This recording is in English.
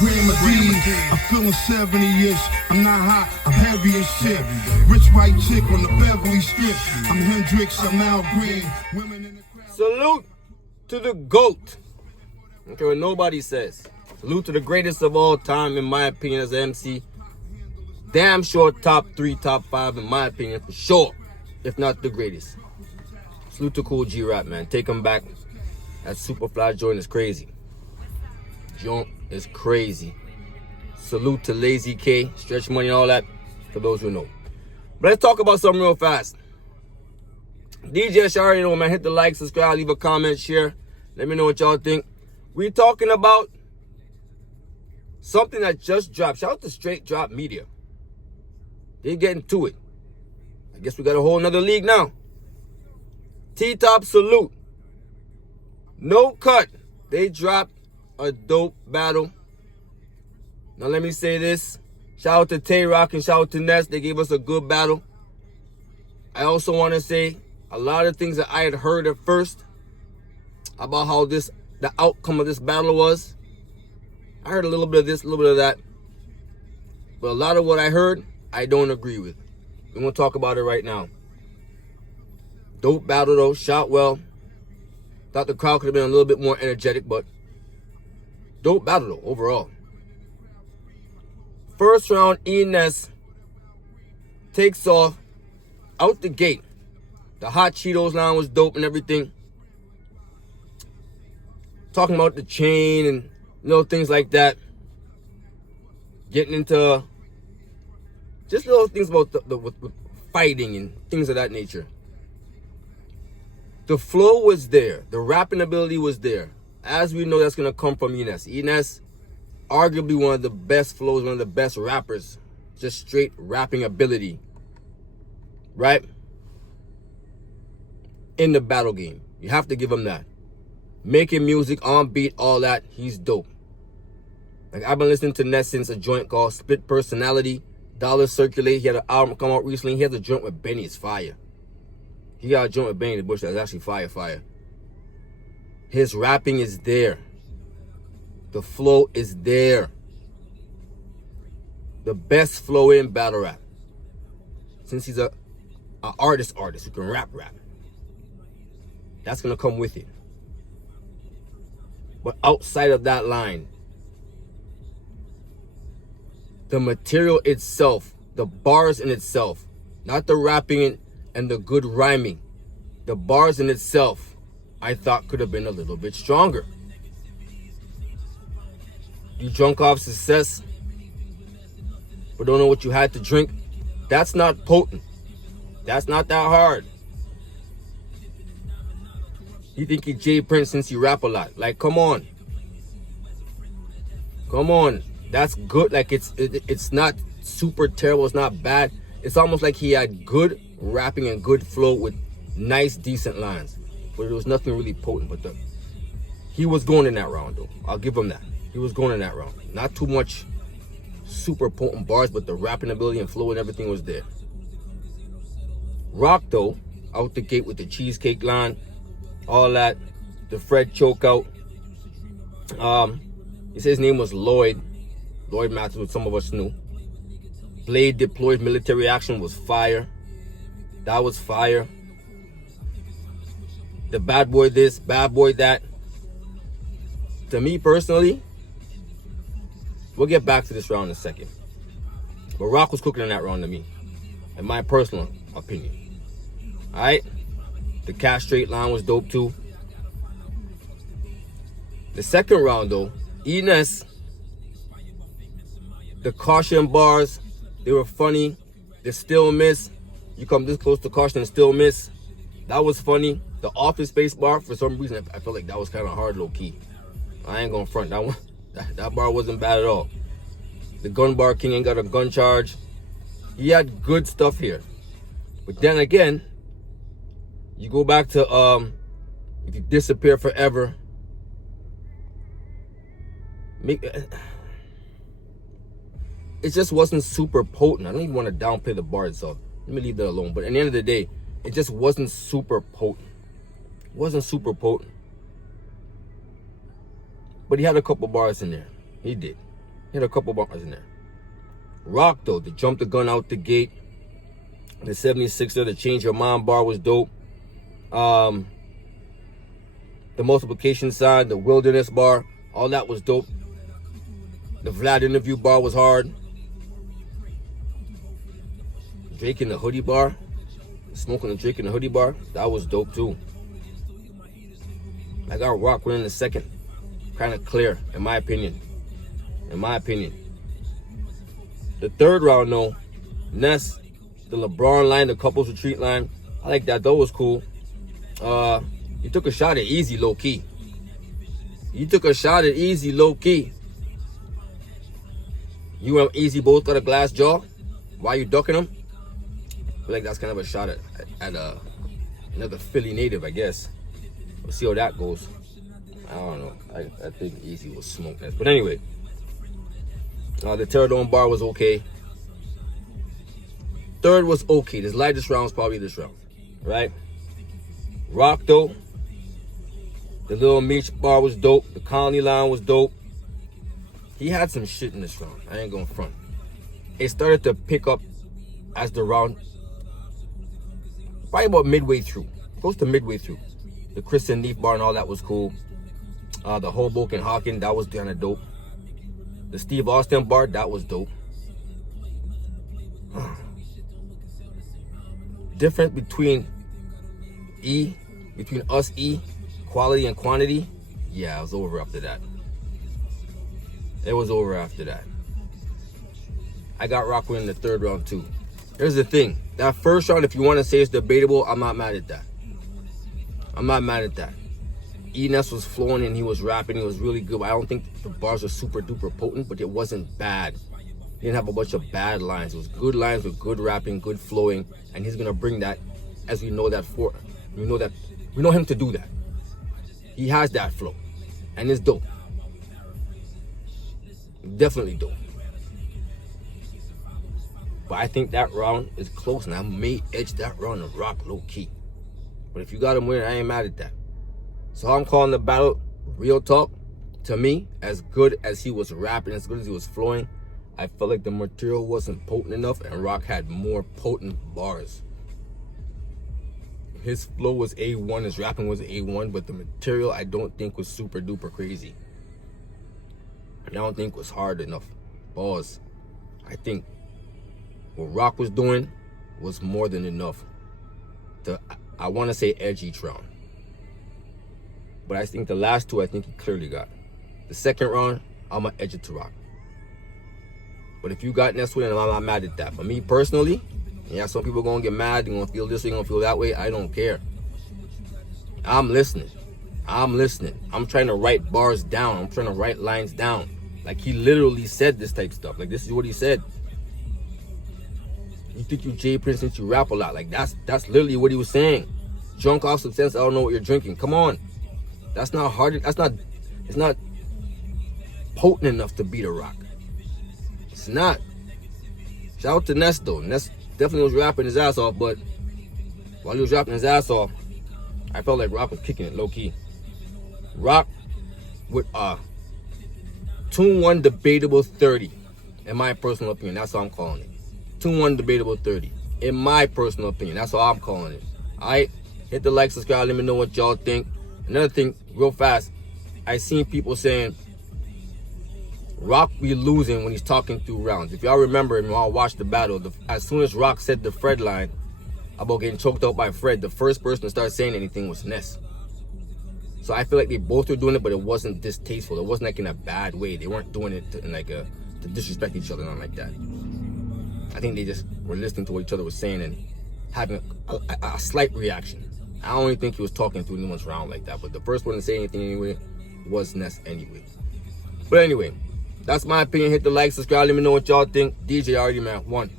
Grandma D, I'm feeling 70-ish. I'm not hot, I'm heavy as shit. Rich white chick on the Beverly Strip. I'm Hendrix, I'm Al Green. Women in the crowd. Salute to the GOAT. I don't care what nobody says. Salute to the greatest of all time, in my opinion, as an MC. Damn sure top 3, top 5, in my opinion, for sure. If not the greatest. Salute to Cool G Rap, man. Take him back. That Superfly joint is crazy. Joint is crazy. Salute to Lazy K, Stretch Money, and all that, for those who know. But let's talk about something real fast. D.J.S, you already know, man. Hit the like, subscribe, leave a comment, share. Let me know what y'all think. We talking about something that just dropped. Shout out to Straight Drop Media. They getting to it. I guess we got a whole nother league now. T-Top salute. No cut. They dropped a dope battle. Now let me say this. Shout out to Tay Roc and shout out to NESS. They gave us a good battle. I also want to say a lot of things that I had heard at first about how the outcome of this battle was. I heard a little bit of this, a little bit of that. But a lot of what I heard, I don't agree with. We're going to talk about it right now. Dope battle though, shot well. Thought the crowd could have been a little bit more energetic, but dope battle though, overall. First round, NESS takes off out the gate. The Hot Cheetos line was dope and everything. Talking about the chain and things like that. Getting into just little things about with fighting and things of that nature. The flow was there. The rapping ability was there. As we know, that's going to come from NESS. NESS, arguably one of the best flows, one of the best rappers. Just straight rapping ability. Right? In the battle game. You have to give him that. Making music, on beat, all that. He's dope. Like, I've been listening to NESS since a joint called Split Personality. Dollar Circulate. He had an album come out recently. He has a joint with Benny. It's fire. He got a joint with Benny the Bush that's actually fire. His rapping is there. The flow is there. The best flow in battle rap. Since he's an artist who can rap. That's going to come with it. But outside of that line, the material itself, the bars in itself, not the rapping and the good rhyming, the bars in itself, I thought could have been a little bit stronger. You drunk off success, but don't know what you had to drink. That's not potent. That's not that hard. You think you Jay Prince since you rap a lot. Like, come on. Come on. That's good. Like, it's not super terrible. It's not bad. It's almost like he had good rapping and good flow with nice, decent lines. But there was nothing really potent. But he was going in that round, though. I'll give him that. He was going in that round. Not too much super potent bars, but the rapping ability and flow and everything was there. Rock, though, out the gate with the cheesecake line, all that. The Fred choke out. He said his name was Lloyd. Lloyd Matthews, which some of us knew. Blade deployed military action was fire. That was fire. The bad boy this, bad boy that. To me personally, we'll get back to this round in a second. But Rock was cooking in that round to me, in my personal opinion. Alright? The Cash Straight line was dope too. The second round though, NESS, the caution bars, they were funny. The still miss. You come this close to caution and still miss. That was funny. The Office Space bar, for some reason, I felt like that was kind of hard, low key. I ain't gonna front that one. That bar wasn't bad at all. The gun bar king ain't got a gun charge. He had good stuff here. But then again, you go back to if you disappear forever. It just wasn't super potent. I don't even want to downplay the bar itself. Let me leave that alone. But at the end of the day, it just wasn't super potent. It wasn't super potent. But he had a couple bars in there. He did. Hit a couple bumpers in there. Rock though, to jump the gun out the gate. The 76er, the change your mind bar was dope. The multiplication sign, the wilderness bar, all that was dope. The Vlad interview bar was hard. Drake in the hoodie bar, smoking the Drake in the hoodie bar, that was dope too. I got Rock winning the second, kind of clear, in my opinion. In my opinion. The third round though, NESS, the LeBron line, the couples retreat line, I like that. That was cool. You took a shot at Easy low key. You took a shot at Easy low key. You and Easy both got a glass jaw. Why you ducking him? I feel like that's kind of a shot at another Philly native, I guess. We'll see how that goes. I don't know. I think Easy was smoking. But anyway, the Terradome bar was okay. Third was okay. This lightest round was probably this round, right? Rock though, the Little Meech bar was dope. The Colony line was dope. He had some shit in this round. I ain't going front. It started to pick up as the round, probably about midway through, close to midway through. The Kristen Neef bar and all that was cool. The Hoboken Hawking, that was kind of dope. The Steve Austin bar, that was dope. Difference between us, quality and quantity, yeah, it was over after that. It was over after that. I got Rock winning the third round too. Here's the thing. That first round, if you want to say it's debatable, I'm not mad at that. I'm not mad at that. NESS was flowing and he was rapping. He was really good. I don't think the bars were super duper potent, but it wasn't bad. He didn't have a bunch of bad lines. It was good lines with good rapping, good flowing, and he's gonna bring that, as we know that for. We know him to do that. He has that flow, and it's dope. Definitely dope. But I think that round is close, and I may edge that round of Rock low key. But if you got him winning, I ain't mad at that. So I'm calling the battle, real talk, to me, as good as he was rapping, as good as he was flowing, I felt like the material wasn't potent enough and Rock had more potent bars. His flow was A1, his rapping was A1, but the material I don't think was super duper crazy. I don't think was hard enough bars. I think what Rock was doing was more than enough to, I want to say, edge each round. But I think the last two, I think he clearly got. The second round, I'm going to edge it to Rock. But if you got NESS winning, I'm not mad at that. But me personally, yeah, some people going to get mad. They're going to feel this way, going to feel that way. I don't care. I'm listening. I'm listening. I'm trying to write bars down. I'm trying to write lines down. Like, he literally said this type stuff. Like, this is what he said. You think you J Prince since you rap a lot. Like, that's literally what he was saying. Drunk off some sense, I don't know what you're drinking. Come on. That's not hard. It's not potent enough to beat a Rock. It's not. Shout out to NESS though. NESS definitely was rapping his ass off, but while he was rapping his ass off, I felt like Rock was kicking it low key. Rock with 2-1 debatable 30, in my personal opinion. That's how I'm calling it. 2-1 debatable 30, in my personal opinion. That's how I'm calling it. Alright, hit the like, subscribe, let me know what y'all think. Another thing, real fast, I seen people saying Rock be losing when he's talking through rounds. If y'all remember and y'all watched the battle, as soon as Rock said the Fred line about getting choked out by Fred, the first person to start saying anything was NESS. So I feel like they both were doing it, but it wasn't distasteful. It wasn't like in a bad way. They weren't doing it to disrespect each other, nothing like that. I think they just were listening to what each other was saying and having a slight reaction. I don't even think he was talking through anyone's round like that, but the first one to say anything anyway was NESS anyway. But anyway, that's my opinion. Hit the like, subscribe, let me know what y'all think. DJ already, man. 1.